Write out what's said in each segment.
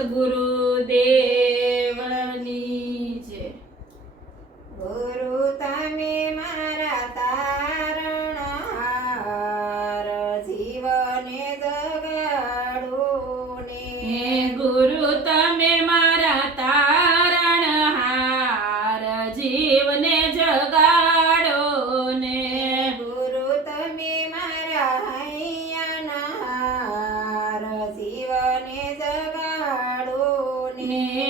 સદગુરુદેવની છે ગુરુ તમે મારા તારણ જીવને જગાડો ને. ગુરુ તમે મા Yeah.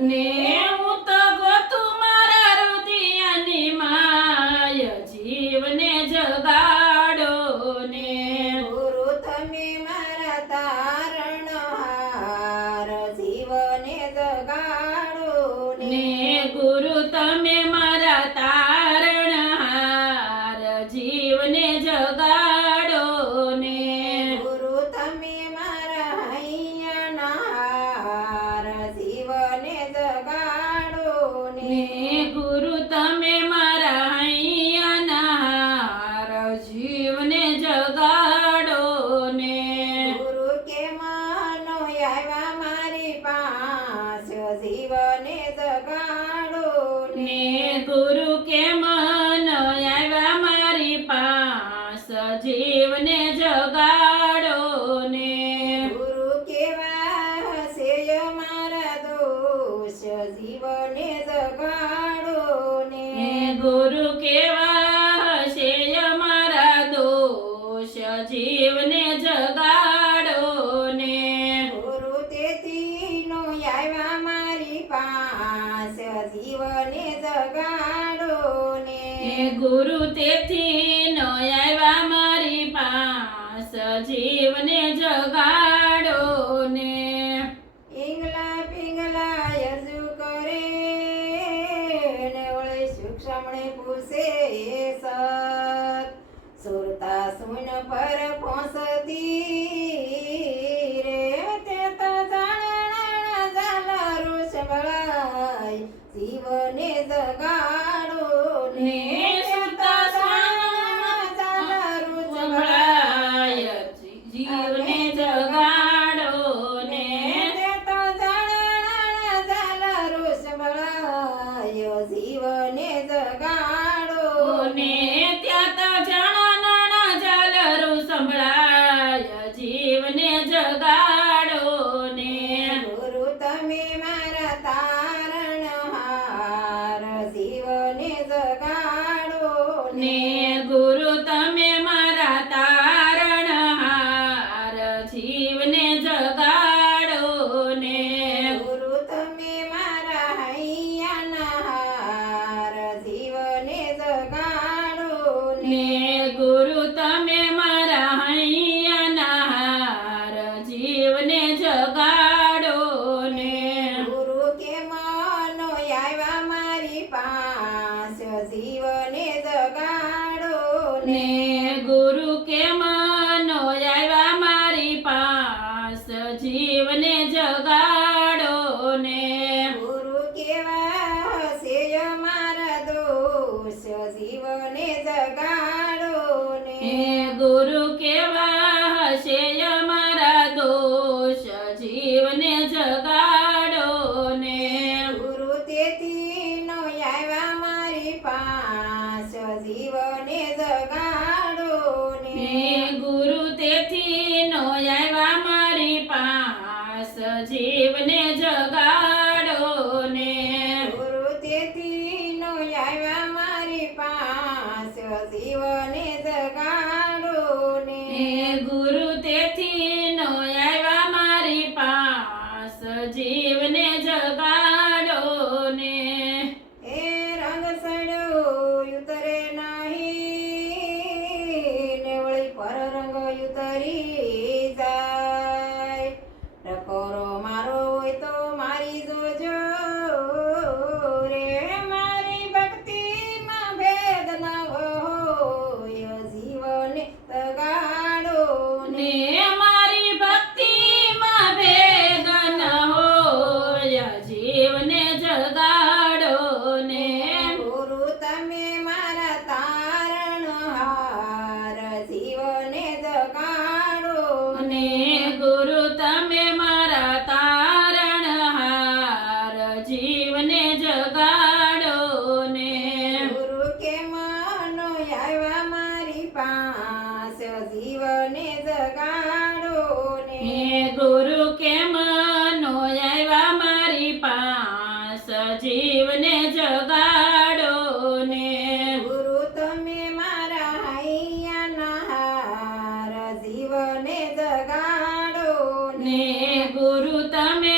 name. ને જગાડો ને ગુરુ તેથી નો આવ્યા મારી પાસ જીવને જગાડો ને પિંગલા પિંગલા યજુ કરે ને ઓળે સુક્ષમણે પૂછે સત. સુરતા સુન પર પહોંચતી ને ગુરુ તમે મારા તારણહાર જીવને જગાડો ને. ગુરુ તમે મારા હૈયાના હાર જીવને જગાડો ને ને ગુરુ કેમ નો આવ્યા મારી પાસ જીવને જગાડો ને. ગુરુ કેવા હશે મારા દોષ જીવને જગાડો ને. ગુરુ કેવા જગાડો ને ગુરુ કેમ નો આવ્યા મારી પાસ? જીવને જગાડો ને ગુરુ તમે મારા હૈયાના હાર જીવને જગાડો ને ગુરુ તમે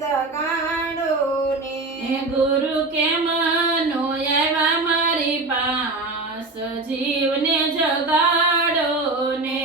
દગાડો ગુરુ કે માનો એવા મારી પાસ? જીવને જગાડો ને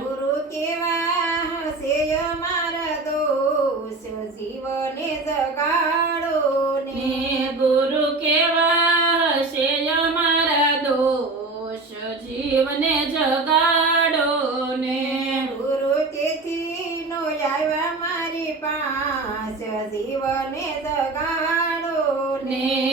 ગુરુ કેવા હશે મારા દોષ? જીવને જગાડો. ગાડો ને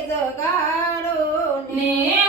જગાડો ને.